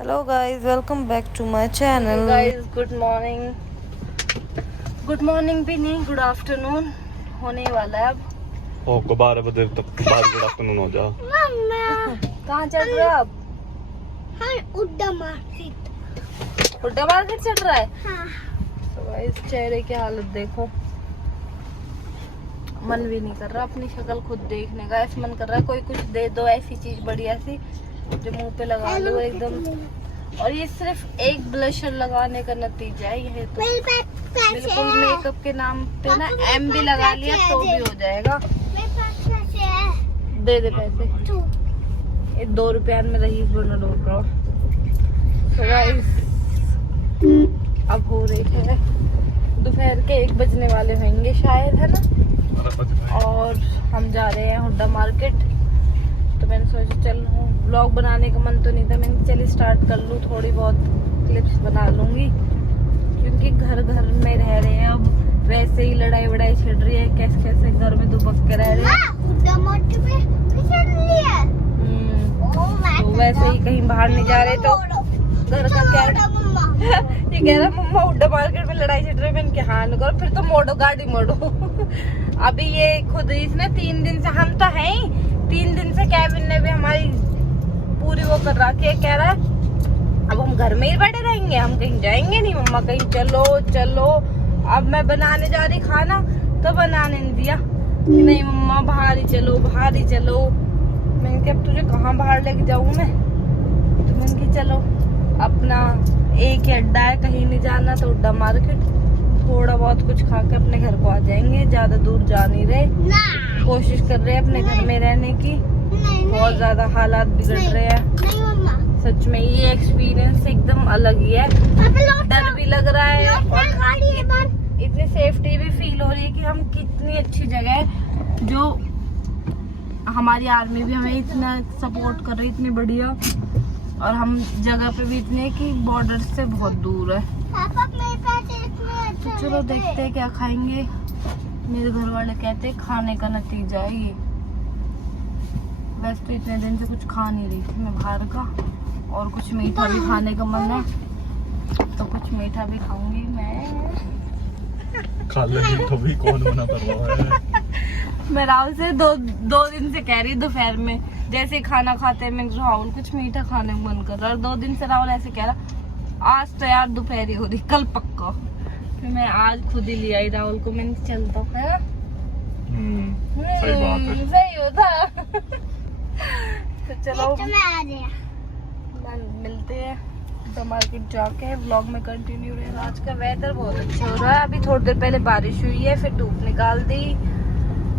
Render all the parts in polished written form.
Hello guys, welcome back to my channel. Guys good morning. Good morning भी नहीं, good afternoon होने वाला है अब। ओके 12 बजे तक बाद गुड आफ्टरनून हो जा। कहाँ चढ़ रहे हो आप? उड्डा मार्केट। हुड्डा मार्केट चढ़ रहा है। हाँ। तो गाइस चेहरे की हालत देखो, मन भी नहीं कर रहा अपनी शक्ल खुद देखने का। ऐसा मन कर रहा है कोई कुछ दे दो, ऐसी चीज बढ़िया सी जो मुंह पे लगा लो एकदम। और ये सिर्फ एक ब्लशर लगाने का नतीजा है ये तो। बिल्कुल मेकअप के नाम पे ना एम भी लगा लिया तो भी हो जाएगा। दे दे पैसे। ये 2 रुपया में रईस बना ढूंढ रहा। तो गाइस अब हो रही है दोपहर के 1 बजने वाले होंगे शायद, है ना। और हम जा रहे हैं हुड्डा मार्केट। तो मैंने सोचा चल व्लॉग बनाने का मन तो नहीं था, मैंने चल स्टार्ट कर लूँ, थोड़ी बहुत क्लिप्स बना लूँगी क्योंकि घर घर में रह रहे हैं अब। वैसे ही लड़ाई वड़ाई छिड़ रही है, कैसे कैसे घर में दुबक के रह रहे हैं। तो वैसे ही कहीं बाहर नहीं जा रहे तो घर का क्या ये कह रहा मम्मा हुड्डा मार्केट में लड़ाई छिड़ रही है। मैंने कहा हाँ करो, फिर तो मोड़ो गाड़ी मोड़ो। अभी ये खुद इसने 3 दिन से, हम तो है ही 3 दिन से केविन ने भी हमारी पूरी वो कर रखी है। कह रहा है अब हम घर में ही बैठे रहेंगे, हम कहीं जाएंगे नहीं, मम्मा कहीं चलो चलो। अब मैं बनाने जा रही खाना तो बनाने नहीं दिया कि नहीं मम्मा बाहर ही चलो बाहर ही चलो। मैंने कहा अब तुझे कहाँ बाहर लेके जाऊँ मैं। तो मैंने कहा चलो अपना एक ही अड्डा है, कहीं नहीं जाना तो हुड्डा मार्केट, थोड़ा बहुत कुछ खा के अपने घर को आ जाएंगे। ज्यादा दूर जा नहीं रहे, कोशिश कर रहे हैं अपने घर में रहने की। बहुत ज्यादा हालात बिगड़ रहे हैं सच में। ये एक्सपीरियंस एकदम अलग ही है, डर भी लग रहा है और इतनी सेफ्टी भी फील हो रही है कि हम कितनी अच्छी जगह है जो हमारी आर्मी भी हमें इतना सपोर्ट कर रही है, इतनी बढ़िया। और हम जगह पे भी इतने कि बॉर्डर से बहुत दूर है। तो चलो देखते हैं क्या खाएंगे। मेरे घर वाले कहते हैं खाने का नतीजा है ये। वैसे तो इतने दिन से कुछ खा नहीं रही थी मैं बाहर का, और कुछ मीठा भी खाने का मन है तो कुछ मीठा भी खाऊंगी मैं। खा ले मीठा भी, कौन मना कर रहा है। मैं राहुल से दो दिन से कह रही दोपहर में, जैसे खाना खाते हैं मैं राहुल कुछ मीठा खाने का मन कर रहा है। और 2 दिन से राहुल ऐसे कह रहा आज तो यार दोपहर ही हो रही, कल पक्का। फिर मैं आज खुद ही ले आई राहुल को, मैंने चलता है। सही बात है, सही होता। तो चलो मिलते हैं तो मार्केट जाके व्लॉग में कंटिन्यू रहे। आज का वेदर बहुत अच्छा हो रहा है। अभी थोड़ी देर पहले बारिश हुई है, फिर धूप निकाल दी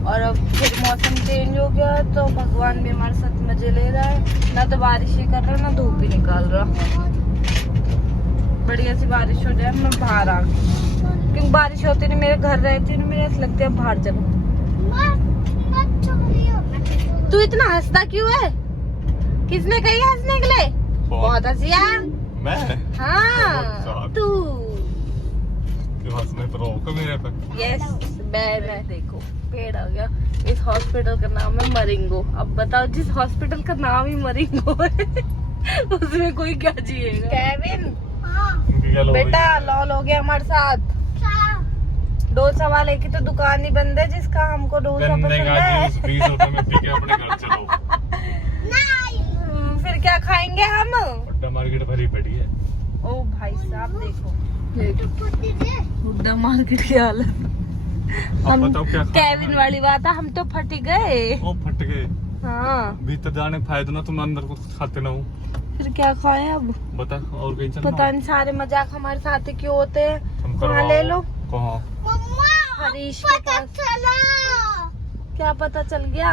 और अब फिर मौसम चेंज हो गया। तो भगवान भी हमारे साथ मजे ले रहा है, ना तो बारिश ही कर रहा ना धूप ही निकाल रहा। बढ़िया सी बारिश हो जाए मैं बाहर आ गई, क्योंकि बारिश होती नहीं मेरे घर रहती है, मेरे ऐसा लगता है बाहर चलो। तू इतना हंसता क्यों है? किसने कही हंसने के लिए? बहुत हंसिया मैं। हाँ तू क्यों हंसने पर रोको मेरे पे? यस मैं देखो पेड़ आ गया। इस हॉस्पिटल का नाम है मरिंगो। अब बताओ जिस हॉस्पिटल का नाम ही मरिंगो है उसमें कोई क्या जिएगा। केविन बेटा लॉल हो गया हमारे साथ। डोसा वाले की तो दुकान ही बंद है जिसका हमको डोसा पसंद है। 20 रुपए में पी के अपने घर चलो। फिर क्या खाएंगे हम? हुड्डा मार्केट भरी पड़ी है। ओ भाई साहब देखो हुड्डा मार्केट की हालत। हम बताओ क्या केविन वाली बात है, हम तो फट गए। ओ फट गए। हाँ भीतर जाने फायदा ना, तुम अंदर कुछ खाते ना हो। फिर क्या खाएं अब? बता और कहीं चलना? पता नहीं सारे मजाक हमारे साथ ही क्यों होते हैं। तुम कहाँ करवाओ। ले लो कहाँ? हरीश के पास। क्या पता चल गया?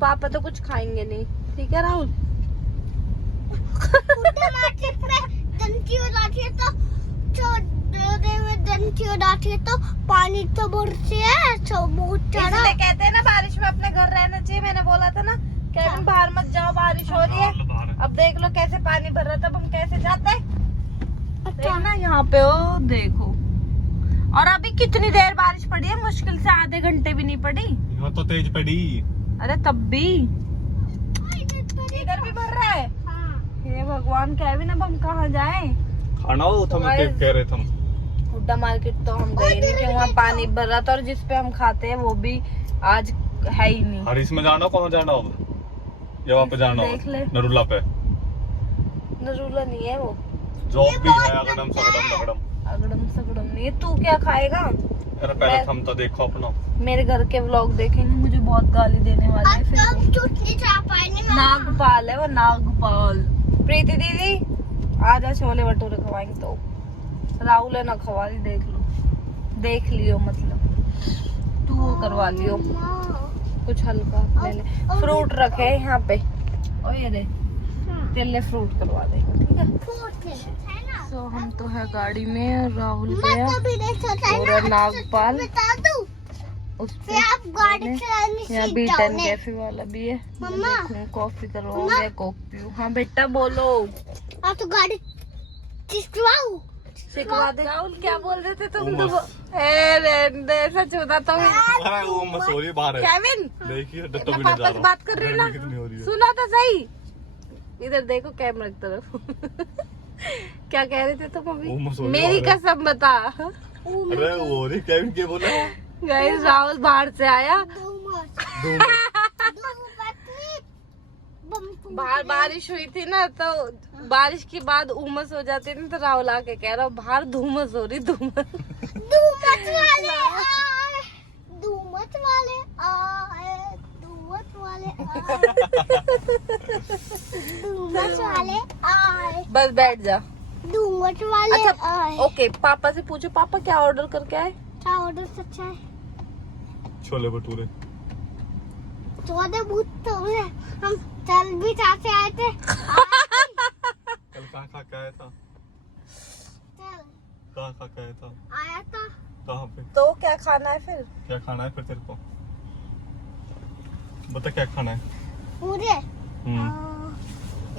पापा तो कुछ खाएंगे नहीं, ठीक है राहुल। तो पानी तो बढ़ते है तो बहुत इसलिए कहते हैं ना बारिश में अपने घर रहना चाहिए। मैंने बोला था ना केविन बाहर मत जाओ, बारिश हो रही है। अब देख लो कैसे पानी भर रहा था, अब हम कैसे जाते। देखना यहाँ पे ओ देखो। और अभी कितनी देर बारिश पड़ी है, मुश्किल से आधे घंटे भी नहीं पड़ी। यहाँ तो तेज पड़ी। अरे तब भी इधर भी भर रहा है। हाँ। ये भगवान केविन अब हम कहाँ जाएं? खाना हो तो हम कह रहे थे हम। हुड्डा मार्केट तो हम गए नहीं क्योंकि वहाँ पानी भर रहा था और जिसपे हम खाते हैं वो भी आज है ही नहीं। हरीश में जाना, कहाँ जाना अब? या वहाँ पे जाना देख ले। नरूला पे? नरूला नहीं है वो, जॉब भी है, अगड़म सगड़म लगड़म। अगड़म सगड़म नहीं है। तू क्या खाएगा? अरे पहले थम तो देखो अपना। मेरे घर के व्लॉग देखेंगे, मुझे बहुत गाली देने वाले हैं फिर। नागपाल है वो, नागपाल। प्रीति दीदी आजा छोले भटूरे खवाएंगे तो। राहुल है ना खवा ली, देख लो, देख लियो मतलब तू वो करवा लियो कुछ हल्का ले ले। फ्रूट रखे हैं यहाँ पे, ओ ये दे तेले फ्रूट करवा देंगे, ठीक है। तो हम तो है गाड़ी में, राहुल गया और नागपाल उस पे यहाँ B10 कैफे वाला भी है। कॉफी करवाओगे, कोक पीऊँ? हाँ बेटा बोलो। आप तो गाड़ी सिखवा दे। राहुल क्या बोल रहे थे तुम? सच बता तो अरे वो मसूरी बाहर है। केविन देखिए डट्टो भी पापा से बात कर रही ना, कितनी हो रही है। सुना था सही। इधर देखो कैमरा की तरफ। क्या कह रहे थे तुम वो अभी? मसूरी मेरी बाहर है। कसम बता। अरे वो नहीं केविन के बोला। गाइस राहुल बाहर से आया, बाहर बारिश हुई थी ना, तो बारिश के बाद उमस हो जाती थी, तो राहुल आके कह रहा बाहर धुमस हो रही, धुमस। धूमस वाले आए, धूमस वाले आए, धूमस वाले आए, धूमस वाले आए, बस बैठ जा। धूमस वाले अच्छा आए। ओके, पापा से पूछो पापा क्या ऑर्डर करके आए? क्या ऑर्डर सच्चा है? छोले भटूरे। चौदह भूत तो है, हम चल भी चाहते आए थे। कल कहाँ खा के आया था? चल कहाँ खा के आया था? आया था। कहाँ पे? तो क्या खाना है फिर? क्या खाना है फिर तेरे को? बता क्या खाना है? मुझे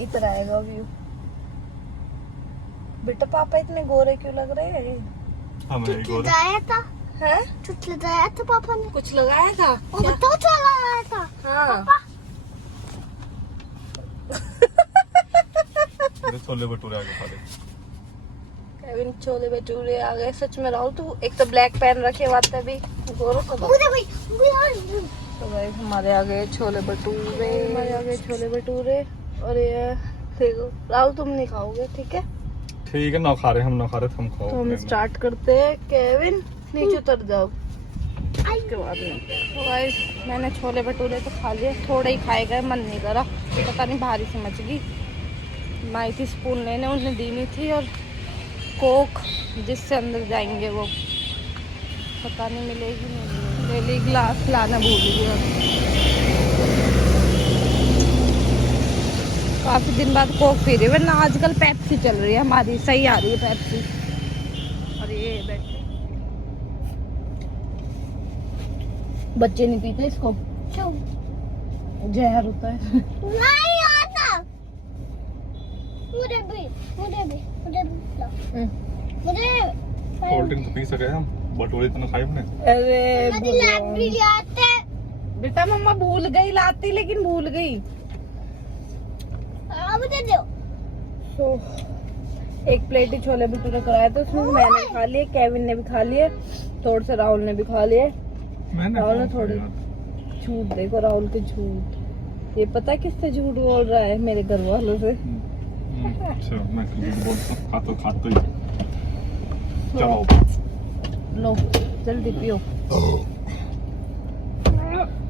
इधर आएगा व्यू। बेटा पापा इतने गोरे क्यों लग रहे हैं? हमें एक और लगाया था, हैं? कुछ लगाया था पापा ने। कुछ लगाया था वो तो लगाया था। हाँ। छोले भटूरे आगे खा ले। केविन छोले भटूरे आ गए। सच में राहुल तू एक तो ब्लैक पेन रखे हुआ था अभी गोरों को। मुझे भाई तो गाइस हमारे आ गए छोले भटूरे, और ये देखो राहुल तुम नहीं खाओगे, ठीक है? ठीक है, ना खा रहे हम, ना खा रहे हम खाओ। तो हम स्टार्ट करते हैं। केविन नीचे उतर जाओ। उसके बाद में तो गाइस मैंने छोले भटूरे तो खा लिए, थोड़े ही खाए गए, मन नहीं करा, पता नहीं भारी से मच गई। मैं थी स्पून लेने, उन्हें दी नहीं थी, और कोक जिससे अंदर जाएंगे वो पता नहीं मिलेगी नहीं मिलेगी। ले ली, ग्लास लाना भूल गई। काफी दिन बाद कोक पी रही है, वरना आजकल पेप्सी चल रही है हमारी, सही आ रही है पेप्सी। और ये बैठे बच्चे नहीं पीते इसको, जहर होता है। नहीं आता। मुझे भी ला। मुझे कोल्ड ड्रिंक तो पी सके हम, भटूरे तो ना खाए हमने। अरे मुझे लात भी लाते। बेटा मम्मा भूल गई लाती, लेकिन भूल गई। मुझे दो। तो एक प्लेट ही छोले भटूरे कराया था, उसमें से मैंने खा लिए, केविन ने भी खा लिए, थोड़े से राहुल ने भी खा लिए। राहुल ने थोड़ी झूठ, देखो राहुल के झूठ। ये पता है किससे झूठ बोल रहा है? मेरे घर वालों से। अच्छा मैं खाता ही। चलो लो जल्दी पियो।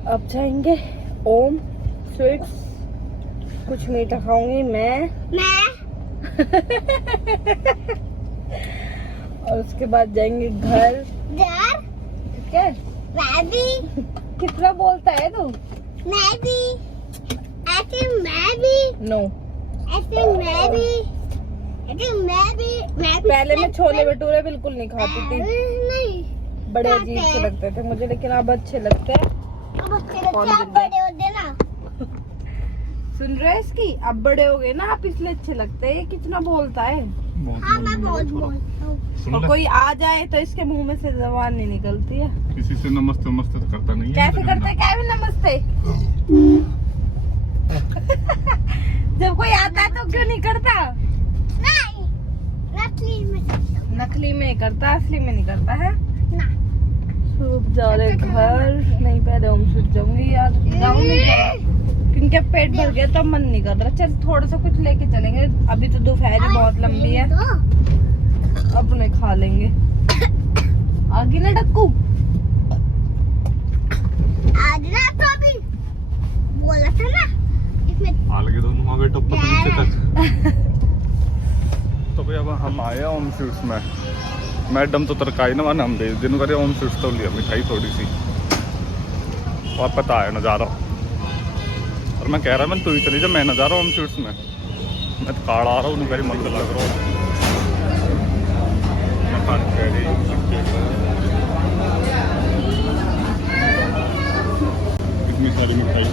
अब जाएंगे ओम स्वीट्स, कुछ मीठा खाऊंगी मैं। और उसके बाद जाएंगे घर। ठीक है? मैं भी। कितना बोलता है तू? मैं भी। ऐसे मैं भी। नो। ऐसे मैं भी। ऐसे मैं भी। पहले मैं छोले भटूरे बिल्कुल नहीं खाती थी, नहीं। बड़े अजीब से लगते थे मुझे, लेकिन अब अच्छे लगते हैं। अब अच्छे कौन लगते हैं, गिर गया? बड़े होते ना। सुन रहे हो इसकी? अब बड़े हो गए ना आप, इसलिए अच्छे लगते हैं। ये कितना बोलता है। हाँ मैं बहुत बोलता हूँ। सुन और ले, कोई आ जाए तो इसके मुंह में से जबान नहीं निकलती है। किसी से नमस्ते नमस्ते तो करता नहीं है। कैसे करते हैं? क्या भी नमस्ते। जब कोई आता है तो क्यों नहीं करता? नहीं, नकली में करता हूँ। नकली में करता, असली में नहीं करता है। ना। सूप जा रहे घर, नहीं पहले हम सूप जाऊंगी यार, जाऊँ नहीं क्योंकि अब पेट भर गया तो मन नहीं कर रहा। चल थोड़ा सा कुछ लेके चलेंगे, अभी तो दोपहर बहुत लंबी है, अपने खा लेंगे। आगे ना डक्कू, आज ना तो अभी बोला था ना इसमें आलगे दोनों वहाँ बैठो ऊपर से नीचे तक। तो भाई अब हम आए होम स्वीट्स में। मैडम तो तरकारी ना हम भेज दिन करे होम स्वीट्स तो लिया मिठाई थोड़ी सी, और पता है नज़ारा। और मैं कह रहा मैं तू ही चली जा, मैं ना जा रहा हूँ होम स्वीट्स में, मैं तो कार्ड आ रहा हूँ मेरी मन लग रहा हूँ। इतनी सारी मिठाई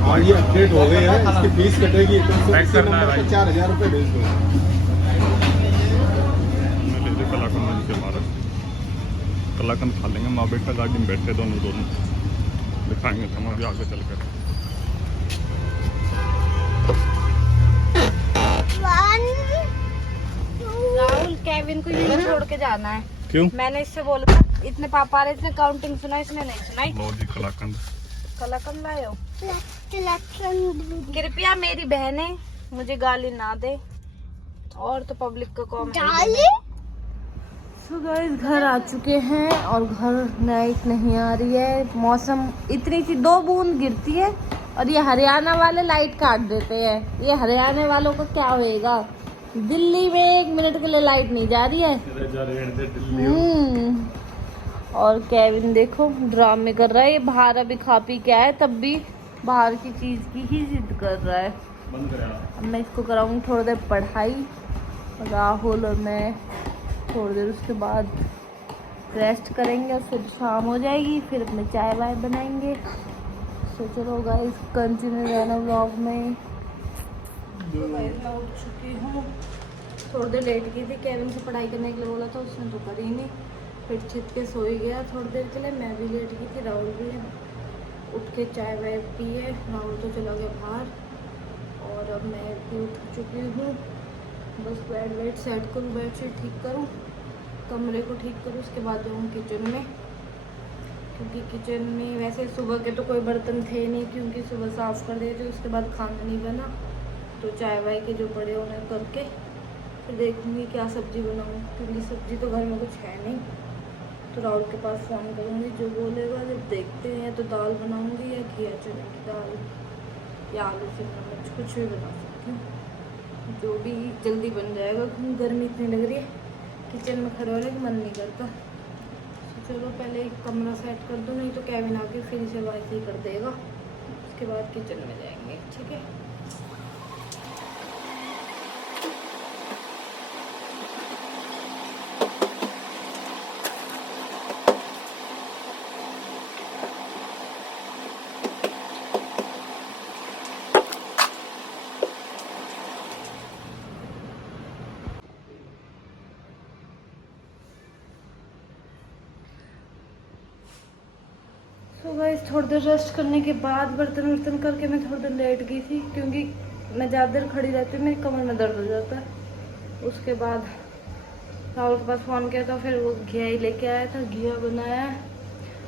हाँ ये अपडेट हो गई है, इसकी फीस कटेगी तो पैक करना है नंबर भाई। पे 4000 रुपये भेज दो। कलाकंद से हमारा कलाकंद खा लेंगे, माँ बेटा गाड़ी में बैठे दोनों दिखाएंगे हम अभी आगे चल कर। राहुल केविन को यूं छोड़ के जाना है। क्यों? मैंने इससे बोला था, इतने पापा रहे, इसने काउंटिंग सुना, इसने नहीं सुनाई। लो जी कलाकंद। कलाकंद लाए हो? कृपया मेरी बहनें मुझे गाली ना दे, और तो पब्लिक का कॉमेंट। सो गाइस घर आ चुके हैं और घर लाइट नहीं आ रही है। मौसम इतनी सी 2 बूंद गिरती है और ये हरियाणा वाले लाइट काट देते हैं। ये हरियाणा वालों का क्या होएगा? दिल्ली में 1 मिनट के लिए लाइट नहीं जा रही है। और केविन देखो ड्रामे कर रहा है, ये बाहर अभी खा पी के आया तब भी बाहर की चीज की ही जिद कर रहा है। अब मैं इसको कराऊंगी थोड़ी देर पढ़ाई, राहुल और मैं थोड़ी देर उसके बाद रेस्ट करेंगे और फिर शाम हो जाएगी, फिर अपने चाय वाय बनाएंगे। तो चलो गाइस कंटिन्यू रहना व्लॉग में। तो गाइस मैं उठ चुकी हूँ, थोड़ी देर लेट गई थी, केविन से पढ़ाई करने के लिए बोला था, उसने तो करी नहीं, फिर छिप के सो ही गया थोड़ी देर के लिए। मैं भी लेट गई थी, राहुल भी उठ के चाय वाय पिए, राहुल तो चला गया बाहर और अब मैं भी उठ चुकी हूँ। बस बेड वेड सेट करूँ, बेड शीट ठीक करूँ, कमरे को ठीक करूँ, उसके बाद जाऊँ किचन में, क्योंकि किचन में वैसे सुबह के तो कोई बर्तन थे नहीं, क्योंकि सुबह साफ़ कर दिए थे, उसके बाद खाना नहीं बना, तो चाय वाय के जो पड़े उन्हें करके फिर देखूँगी क्या सब्ज़ी बनाऊँ, क्योंकि सब्ज़ी तो घर में कुछ है नहीं। तो राहुल के पास फ़ोन करूँगी, जो बोलेगा, जब देखते हैं तो दाल बनाऊँगी या घिया चने की दाल या आलू शिमला मिर्च, कुछ भी बना सकती हूँ, जो भी जल्दी बन जाएगा, क्योंकि गर्मी इतनी लग रही है, किचन में खड़े होने का मन नहीं करता। तो चलो पहले एक कमरा सेट कर दो, नहीं तो केविन आके फिर से वैसे ही कर देगा, उसके बाद किचन में जाएंगे। ठीक है। तो गाइस थोड़ी देर रेस्ट करने के बाद बर्तन वर्तन करके मैं थोड़ी देर लेट गई थी, क्योंकि मैं ज़्यादा देर खड़ी रहती हूँ, मेरी कमर में दर्द हो जाता है। उसके बाद राहुल के पास फ़ोन किया था, फिर वो घिया ही लेके आया था, घिया बनाया,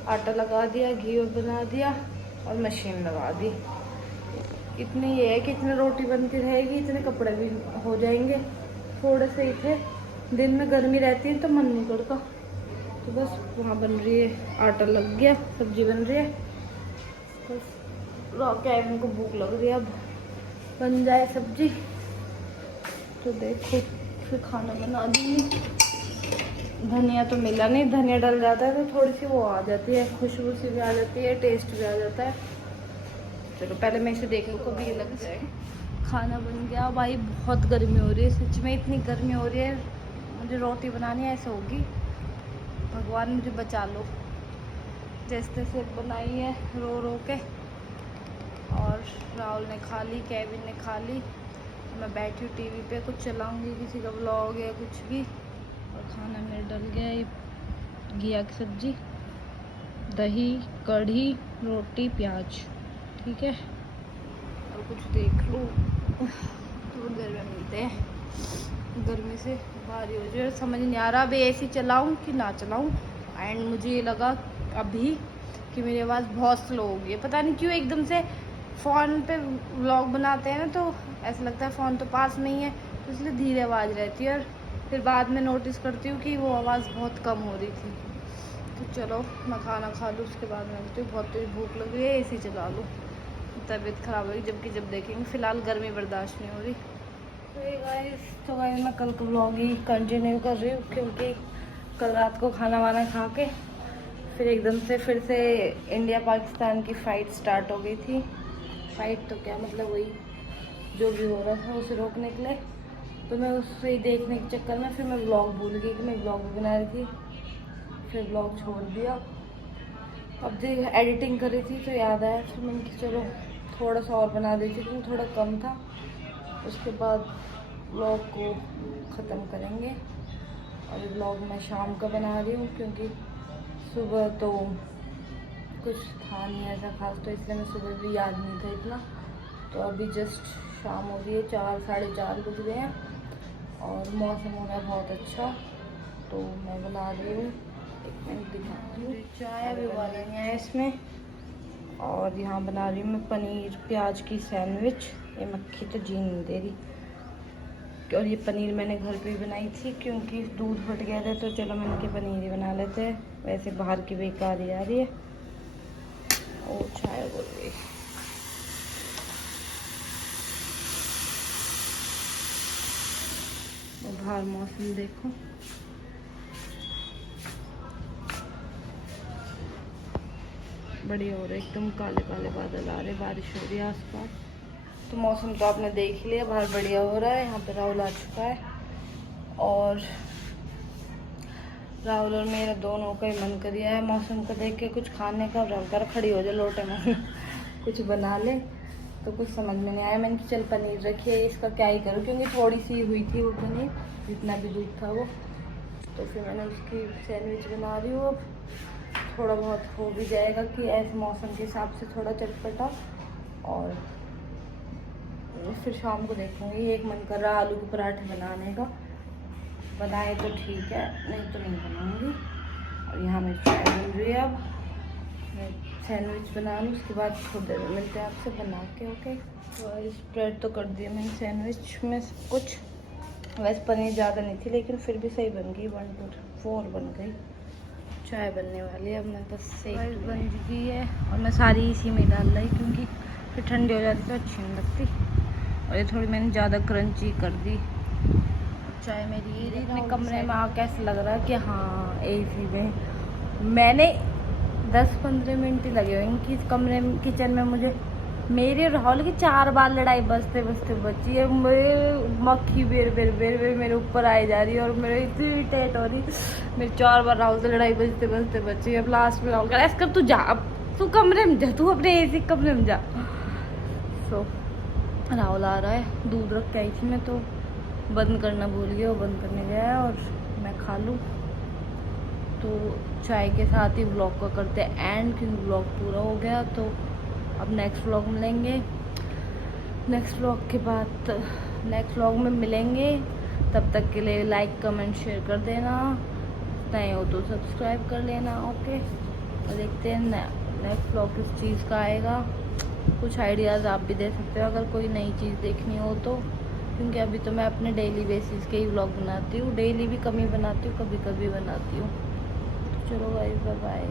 आटा लगा दिया, घी बना दिया और मशीन लगा दी। इतनी ये है कि इतनी रोटी बनती रहेगी, इतने कपड़े भी हो जाएंगे। थोड़े से ही थे, दिन में गर्मी रहती है तो मन नहीं करता, तो बस वहाँ बन रही है, आटा लग गया, सब्जी बन रही है, बस केविन को भूख लग रही है, अब बन जाए सब्जी तो देखो फिर खाना बना दूँगी। धनिया तो मिला नहीं, धनिया डल जाता है तो थोड़ी सी वो आ जाती है, खुशबू सी भी आ जाती है, टेस्ट भी आ जाता है। चलो पहले मैं इसे देख लूँ कभी ये लग जाए। खाना बन गया भाई, बहुत गर्मी हो रही है, सच में इतनी गर्मी हो रही है, मुझे रोटी बनानी ऐसे होगी, भगवान मुझे बचा लो। जैसे तैसे बनाई है रो रो के, और राहुल ने खा ली, केविन ने खा ली। मैं बैठी हूँ टीवी पे, कुछ चलाऊंगी, किसी का व्लॉग या कुछ भी। और खाना मेरा डल गया, ये घिया की सब्जी, दही, कढ़ी, रोटी, प्याज, ठीक है। और कुछ देख लूँ थोड़ी देर में मिलते हैं। गर्मी से भारी हो जाए, समझ नहीं आ रहा अभी एसी चलाऊं कि ना चलाऊं। एंड मुझे ये लगा अभी कि मेरी आवाज़ बहुत स्लो हो गई है, पता नहीं क्यों। एकदम से फ़ोन पे व्लॉग बनाते हैं ना तो ऐसा लगता है फ़ोन तो पास में ही है, तो इसलिए धीरे आवाज़ रहती है। और फिर बाद में नोटिस करती हूँ कि वो आवाज़ बहुत कम हो रही थी। तो चलो मैं खाना खा लूँ, उसके बाद मैं कहती हूँ बहुत तेज़ भूख लग रही है, एसी चला लूँ, तबीयत ख़राब होगी। जबकि जब देखेंगे, फ़िलहाल गर्मी बर्दाश्त नहीं हो रही। तो गाइस मैं कल का व्लॉग ही कंटिन्यू कर रही हूँ, क्योंकि कल रात को खाना वाना खा के फिर एकदम से फिर से इंडिया पाकिस्तान की फ़ाइट स्टार्ट हो गई थी। फ़ाइट तो क्या मतलब, वही जो भी हो रहा था उसे रोकने के लिए। तो मैं उससे ही देखने के चक्कर में फिर मैं व्लॉग भूल गई कि मैं व्लॉग भी बना रही थी, फिर व्लॉग छोड़ दिया। अब देख एडिटिंग कर रही थी तो याद आया, फिर मैंने कि चलो थोड़ा सा और बना देती, क्योंकि थोड़ा कम था। उसके बाद व्लॉग को ख़त्म करेंगे। और ये व्लॉग मैं शाम का बना रही हूँ, क्योंकि सुबह तो कुछ था नहीं ऐसा खास, तो इसलिए मैं सुबह भी याद नहीं था इतना। तो अभी जस्ट शाम हो रही है, 4 साढ़े 4 बज गए हैं और मौसम हो रहा है बहुत अच्छा। तो मैं बना रही हूँ, एक मिनट दिखाती हूँ। चाय भी उबालनी है इसमें। और यहाँ बना रही हूँ मैं पनीर प्याज की सैंडविच। ये मक्खी तो जी नहीं दे रही। और ये पनीर मैंने घर पे ही बनाई थी, क्योंकि दूध फट गया था, तो चलो मैंने के पनीर ही बना लेते हैं। वैसे बाहर की बेकार ही आ रही है। और चाय बोल गई। बाहर मौसम देखो, बढ़िया हो रहा है, एकदम काले काले बादल आ रहे, बारिश हो रही है आसपास। तो मौसम तो आपने देख लिया, बाहर बढ़िया हो रहा है। यहाँ पे राहुल आ चुका है और राहुल और मेरा दोनों का ही मन कर दिया है मौसम को देख के कुछ खाने का। राहुल कर खड़ी हो जाए लोटे में कुछ बना ले, तो कुछ समझ में नहीं आया। मैंने कि चल पनीर रखिए, इसका क्या ही करूँ, क्योंकि थोड़ी सी हुई थी वो पनीर, जितना भी दूध था वो। तो फिर मैंने उसकी सैंडविच बना रही हूँ। अब थोड़ा बहुत हो भी जाएगा कि ऐसे मौसम के हिसाब से थोड़ा चटपटा। और फिर शाम को देखूँगी। एक मन कर रहा आलू के पराठे बनाने का, बनाए तो ठीक है, नहीं तो नहीं बनाऊँगी। और यहाँ मेरी चाय बन रही है, अब मैं सैंडविच बना लूँ, उसके बाद थोड़ी देर में मिलते हैं आपसे बना के। ओके, तो स्प्रेड तो कर दिया मैंने सैंडविच में सब कुछ। वैसे पनीर ज़्यादा नहीं थी, लेकिन फिर भी सही बन गई, 1 2 4 बन गई। चाय बनने वाली है, अब मैं बस सही बन गई है। और मैं सारी इसी में डाल रही, क्योंकि फिर ठंडी हो जाती तो अच्छी नहीं लगती। और ये थोड़ी मैंने ज़्यादा क्रंची कर दी चाय मेरी। ये अपने कमरे में आके ऐसा लग रहा है कि हाँ एसी में। मैंने 10-15 मिनट ही लगे हुए कि इस कमरे में, किचन में मुझे। मेरे और राहुल की 4 बार लड़ाई बजते बजते बची है। मेरे मक्खी बेर बेर बेर बेर मेरे ऊपर आई जा रही है और मेरे इतनी इरिटेट हो रही। मेरी 4 बार राहुल से लड़ाई बजते बजते बची। अब लास्ट में राहुल कह रहा है, कर तू जा, अब तू कमरे में जा, तू अपने एसी कमरे में जा। सो राहुल आ रहा है, दूध रख के आई थी मैं, तो बंद करना भूल गया, वो बंद करने गया है। और मैं खा लूँ तो चाय के साथ ही व्लॉग का करते हैं एंड, क्योंकि व्लॉग पूरा हो गया। तो अब नेक्स्ट व्लॉग मिलेंगे, नेक्स्ट व्लॉग के बाद नेक्स्ट व्लॉग में मिलेंगे। तब तक के लिए लाइक कमेंट शेयर कर देना, नए हो तो सब्सक्राइब कर लेना। ओके, और देखते हैं नेक्स्ट व्लॉग किस चीज़ का आएगा। कुछ आइडियाज़ आप भी दे सकते हो अगर कोई नई चीज़ देखनी हो तो, क्योंकि अभी तो मैं अपने डेली बेसिस के ही व्लॉग बनाती हूँ। डेली भी कम ही बनाती हूँ, कभी कभी बनाती हूँ। तो चलो गाइस, बाय बाय।